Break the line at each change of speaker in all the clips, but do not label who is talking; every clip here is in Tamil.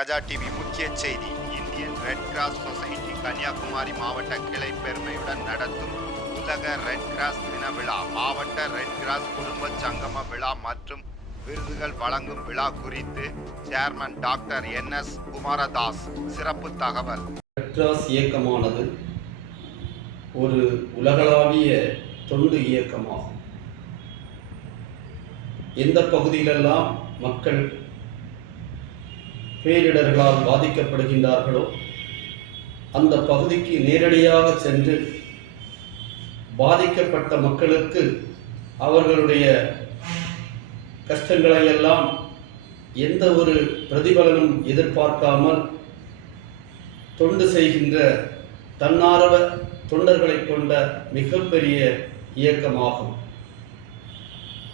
கஜா டிவி முக்கிய செய்தி. Indian Red Cross Society Kanniyakumari மாவட்ட கிளை பெருமையுடன் நடத்தும் உலக ரெட் கிராஸ் தின விழா. மாவட்ட ரெட் கிராஸ் குடும்ப சங்கம விழா மற்றும் விருதுகள் வழங்கும் விழா குறித்து chairman doctor N S Kumaradas சிறப்பு தகவல்.
ரெட் கிராஸ் இயக்கமானது ஒரு உலகளாவிய தொண்டு இயக்கமாகும். எந்த பகுதியிலெல்லாம் மக்கள் பேரிடர்களால் பாதிக்கப்படுகின்றார்களோ அந்த பகுதிக்கு நேரடியாக சென்று பாதிக்கப்பட்ட மக்களுக்கு அவர்களுடைய கஷ்டங்களை எல்லாம் எந்த ஒரு பிரதிபலனும் எதிர்பார்க்காமல் தொண்டு செய்கின்ற தன்னார்வ தொண்டர்களை கொண்ட மிகப்பெரிய இயக்கமாகும்.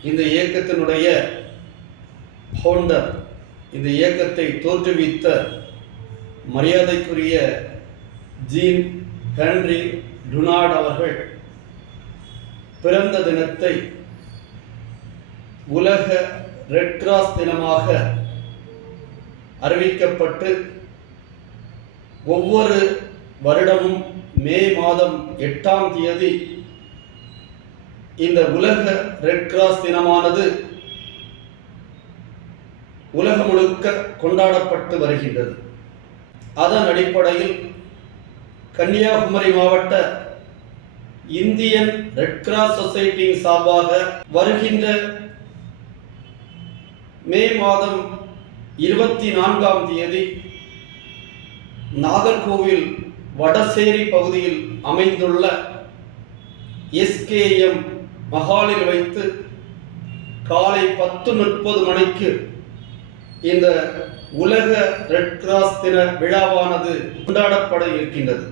இந்த இயக்கத்தினுடைய ஃபவுண்டர் இந்த இயக்கத்தை தோற்றுவித்த மரியாதைக்குரிய ஜீன் ஹென்ரி டுனாட் அவர்கள் பிறந்த தினத்தை உலக ரெட் கிராஸ் தினமாக அறிவிக்கப்பட்டு ஒவ்வொரு வருடமும் மே மாதம் எட்டாம் தேதி இந்த உலக ரெட் கிராஸ் தினமானது உலகம் முழுக்க கொண்டாடப்பட்டு வருகின்றது. அதன் அடிப்படையில் கன்னியாகுமரி மாவட்ட இந்தியன் ரெட் கிராஸ் சொசைட்டியின் சார்பாக வருகின்ற மே மாதம் இருபத்தி நான்காம் தேதி நாகர்கோவில் வடசேரி பகுதியில் அமைந்துள்ள எஸ்கேஎம் மஹாலில் வைத்து காலை பத்து முப்பது மணிக்கு இந்த உலக ரெட் கிராஸ் தின விழாவானது கொண்டாடப்பட இருக்கின்றது.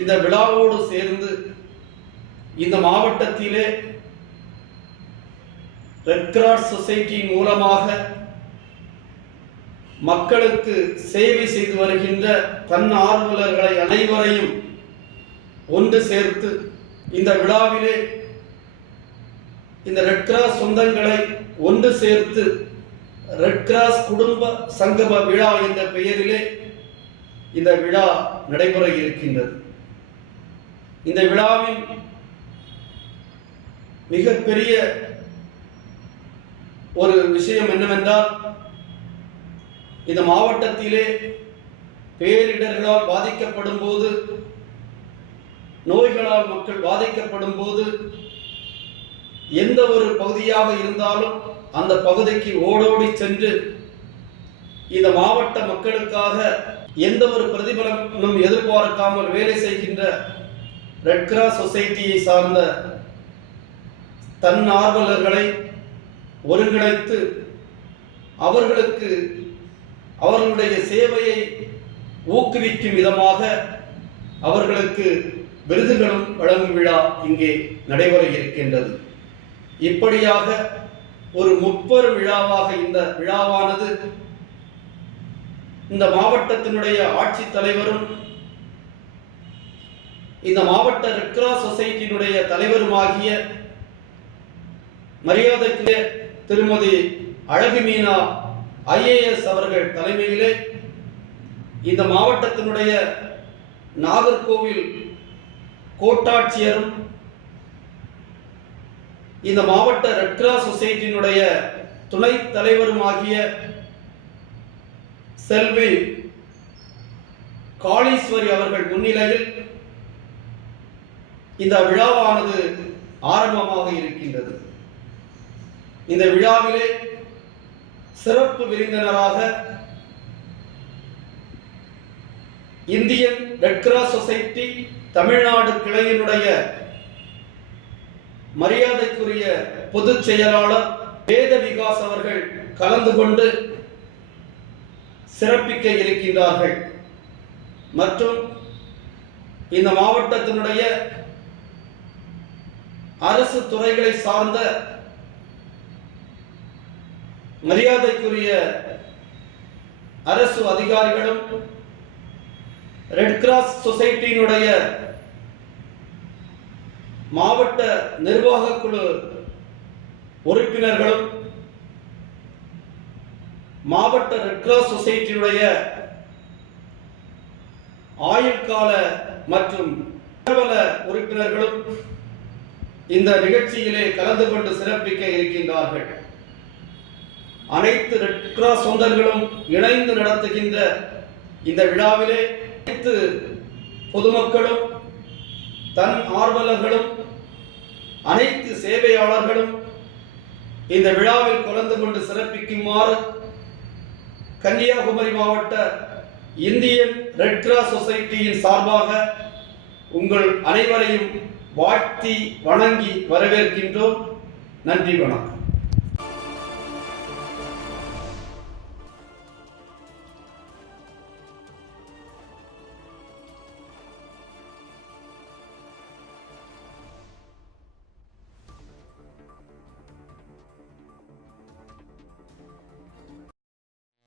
இந்த விழாவோடு சேர்ந்து இந்த மாவட்டத்திலே ரெட் கிராஸ் சொசைட்டி மூலமாக மக்களுக்கு சேவை செய்து வருகின்ற தன்னார்வலர்களை அனைவரையும் ஒன்று சேர்த்து இந்த விழாவிலே இந்த ரெட் கிராஸ் சொந்தங்களை ஒன்று சேர்த்து ரெட் கிராஸ் குடும்ப சங்கம விழா என்ற பெயரிலே இந்த விழா நடைபெற இருக்கின்றது. இந்த விழாவின் மிகப்பெரிய ஒரு விஷயம் என்னவென்றால் இந்த மாவட்டத்திலே பேரிடர்களால் பாதிக்கப்படும் போது நோய்களால் மக்கள் பாதிக்கப்படும் போது எந்த ஒரு பகுதியாக இருந்தாலும் அந்த பகுதிக்கு ஓடோடி சென்று இந்த மாவட்ட மக்களுக்காக எந்த ஒரு பிரதிபலனும் எதிர்பார்க்காமல் வேலை செய்கின்ற ரெட் கிராஸ் சொசைட்டியை சார்ந்த தன்னார்வலர்களை ஒருங்கிணைத்து அவர்களுக்கு அவர்களுடைய சேவையை ஊக்குவிக்கும் விதமாக அவர்களுக்கு விருதுகளும் வழங்கும் விழா இங்கே நடைபெற இருக்கின்றது. இப்படியாக ஒரு முப்பெரு விழாவாக இந்த விழாவானது இந்த மாவட்டத்தினுடைய ஆட்சித் தலைவரும் இந்த மாவட்ட ரெட்கிராஸ் சொசைட்டியினுடைய தலைவருமாகிய மரியாதைக்கு திருமதி அழகு மீனா ஐஏஎஸ் அவர்கள் தலைமையிலே இந்த மாவட்டத்தினுடைய நாகர்கோவில் கோட்டாட்சியரும் இந்த மாவட்ட ரெட் கிராஸ் சொசைட்டியினுடைய துணைத் தலைவருமாகிய செல்வி காளீஸ்வரி அவர்கள் முன்னிலையில் இந்த விழாவானது ஆரம்பமாக இருக்கின்றது. இந்த விழாவிலே சிறப்பு விருந்தினராக Indian Red Cross Society Tamil Nadu கிளையினுடைய மரியாதைக்குரிய பொதுச் செயலாளர் வேத விகாஸ் அவர்கள் கலந்து கொண்டு சிறப்பிக்க இருக்கின்றார்கள். மற்றும் இந்த மாவட்டத்தினுடைய அரசு துறைகளை சார்ந்த மரியாதைக்குரிய அரசு அதிகாரிகளும் ரெட் கிராஸ் சொசைட்டியினுடைய மாவட்ட நிர்வாக குழு உறுப்பினர்களும் மாவட்ட ரெட் கிராஸ் சொசைட்டியுடைய ஆயுட்கால மற்றும் உறுப்பினர்களும் இந்த நிகழ்ச்சியிலே கலந்து கொண்டு சிறப்பிக்க இருக்கின்றார்கள். அனைத்து ரெட் கிராஸ் சொந்தங்களும் இணைந்து நடத்துகின்ற இந்த விழாவிலே அனைத்து பொதுமக்களும் தன் ஆர்வலர்களும் அனைத்து சேவையாளர்களும் இந்த விழாவில் கலந்து கொண்டு சிறப்பிக்குமாறு கன்னியாகுமரி மாவட்ட இந்தியன் ரெட் கிராஸ் சொசைட்டியின் சார்பாக உங்கள் அனைவரையும் வாழ்த்தி வணங்கி வரவேற்கின்றோம். நன்றி வணக்கம்.